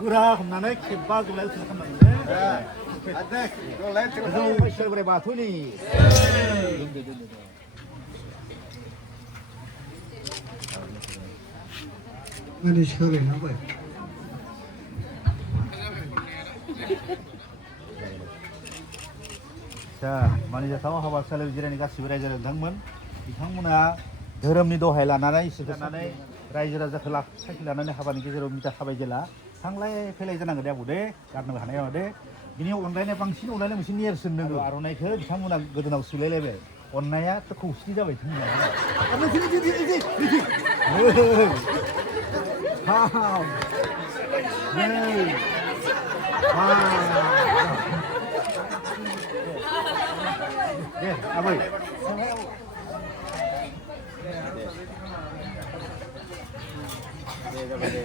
गोरा हमनानै खेबबा जलाय खालामनांगोन गोजौ इसोर बोराइ बाथौनि माने सोलायनांबाय मानिजाथाव हाबासालियाव जिरायनाय गासिबो रायजो नोंथांमोन बिथांमोना धोरोमनि दहाय लानानै इसोरखौ लानानै रायजो राजाखौ साखि लानानै हाबानि गेजेराव मिथा खाबाय जेला थांलाय फैलाय जानांगोन दे आबौ दे गारनो हानाय नङा दे बिनि अनलायनाय बांसिन अनलायनाय मोनसे नेरसोन दङ आर'नाइखौ बिथांमोना गोदोनाव सोलायलायबाय अननायाथ' खौसेथि जाबाय दे आबै दे जाबाय दे